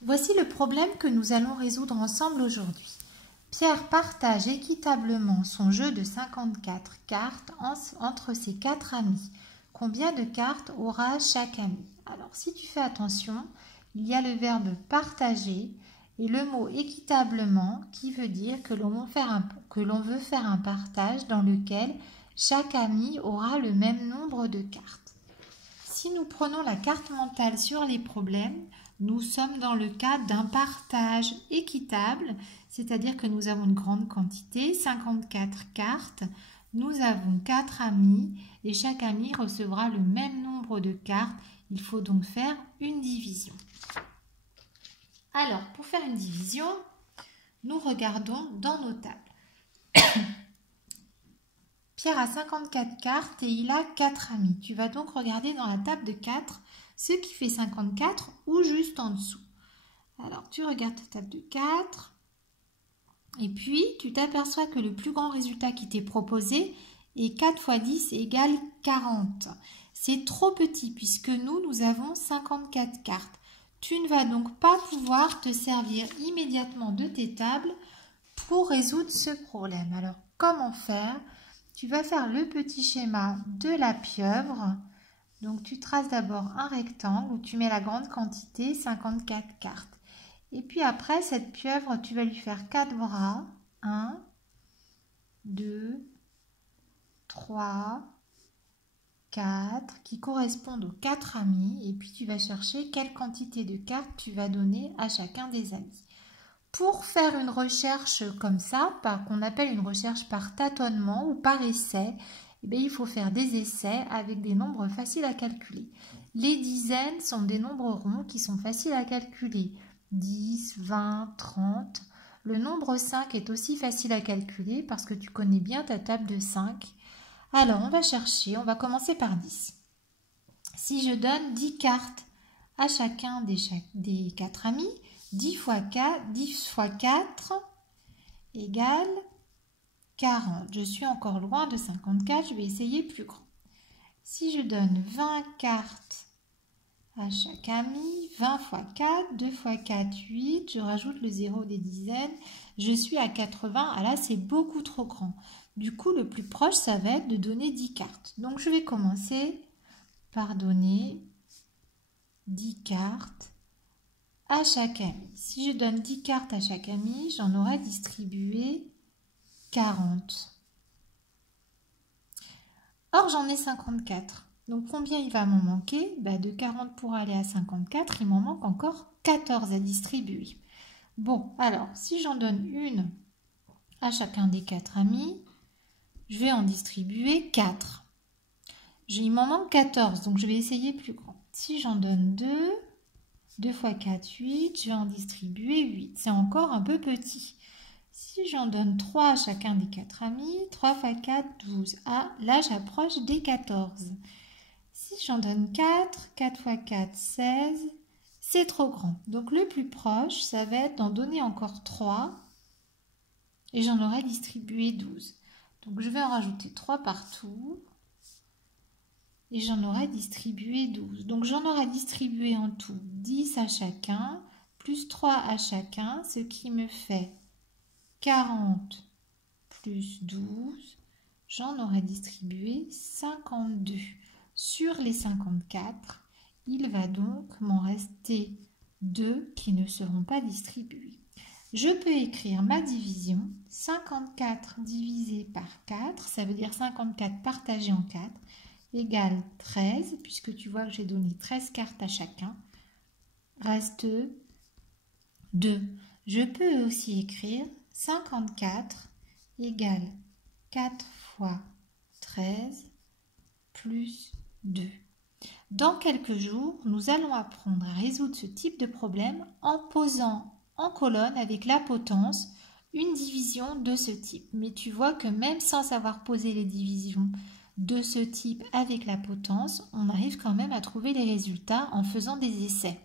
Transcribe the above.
Voici le problème que nous allons résoudre ensemble aujourd'hui. Pierre partage équitablement son jeu de 54 cartes entre ses 4 amis. Combien de cartes aura chaque ami? Alors, si tu fais attention, il y a le verbe partager et le mot équitablement qui veut dire que l'on veut faire un partage dans lequel chaque ami aura le même nombre de cartes. Si nous prenons la carte mentale sur les problèmes, nous sommes dans le cas d'un partage équitable, c'est-à-dire que nous avons une grande quantité, 54 cartes, nous avons 4 amis et chaque ami recevra le même nombre de cartes. Il faut donc faire une division. Alors, pour faire une division, nous regardons dans nos tables. Pierre a 54 cartes et il a 4 amis. Tu vas donc regarder dans la table de 4 ce qui fait 54 ou juste en dessous. Alors, tu regardes ta table de 4 et puis tu t'aperçois que le plus grand résultat qui t'est proposé est 4 fois 10 égale 40. C'est trop petit puisque nous avons 54 cartes. Tu ne vas donc pas pouvoir te servir immédiatement de tes tables pour résoudre ce problème. Alors, comment faire? Tu vas faire le petit schéma de la pieuvre. Donc, tu traces d'abord un rectangle où tu mets la grande quantité, 54 cartes. Et puis après, cette pieuvre, tu vas lui faire 4 bras. 1, 2, 3, 4, qui correspondent aux 4 amis. Et puis, tu vas chercher quelle quantité de cartes tu vas donner à chacun des amis. Pour faire une recherche comme ça, qu'on appelle une recherche par tâtonnement ou par essai, eh bien, il faut faire des essais avec des nombres faciles à calculer. Les dizaines sont des nombres ronds qui sont faciles à calculer. 10, 20, 30. Le nombre 5 est aussi facile à calculer parce que tu connais bien ta table de 5. Alors, on va chercher, on va commencer par 10. Si je donne 10 cartes à chacun des 4 amis, 10 fois 4 égale 40. Je suis encore loin de 54, je vais essayer plus grand. Si je donne 20 cartes à chaque ami, 20 fois 4, 2 fois 4, 8, je rajoute le 0 des dizaines, je suis à 80, ah là c'est beaucoup trop grand. Du coup, le plus proche, ça va être de donner 10 cartes. Donc, je vais commencer par donner 10 cartes à chaque ami. Si je donne 10 cartes à chaque ami, j'en aurai distribué 40. Or, j'en ai 54. Donc, combien il va m'en manquer? De 40 pour aller à 54, il m'en manque encore 14 à distribuer. Bon, alors, si j'en donne une à chacun des 4 amis, je vais en distribuer 4. Il m'en manque 14, donc je vais essayer plus grand. Si j'en donne 2, 2 fois 4, 8, je vais en distribuer 8. C'est encore un peu petit. Si j'en donne 3 à chacun des 4 amis, 3 fois 4, 12. Ah, là, j'approche des 14. Si j'en donne 4, 4 fois 4, 16, c'est trop grand. Donc, le plus proche, ça va être d'en donner encore 3 et j'en aurai distribué 12. Donc, je vais en rajouter 3 partout et j'en aurai distribué 12. Donc, j'en aurai distribué en tout 10 à chacun, plus 3 à chacun, ce qui me fait 40 plus 12, j'en aurai distribué 52. Sur les 54, il va donc m'en rester 2 qui ne seront pas distribués. Je peux écrire ma division, 54 divisé par 4, ça veut dire 54 partagé en 4, égale 13, puisque tu vois que j'ai donné 13 cartes à chacun, reste 2. Je peux aussi écrire 54 égale 4 fois 13 plus 2. Dans quelques jours, nous allons apprendre à résoudre ce type de problème en posant en colonne avec la potence une division de ce type. Mais tu vois que même sans savoir poser les divisions de ce type avec la potence, on arrive quand même à trouver les résultats en faisant des essais.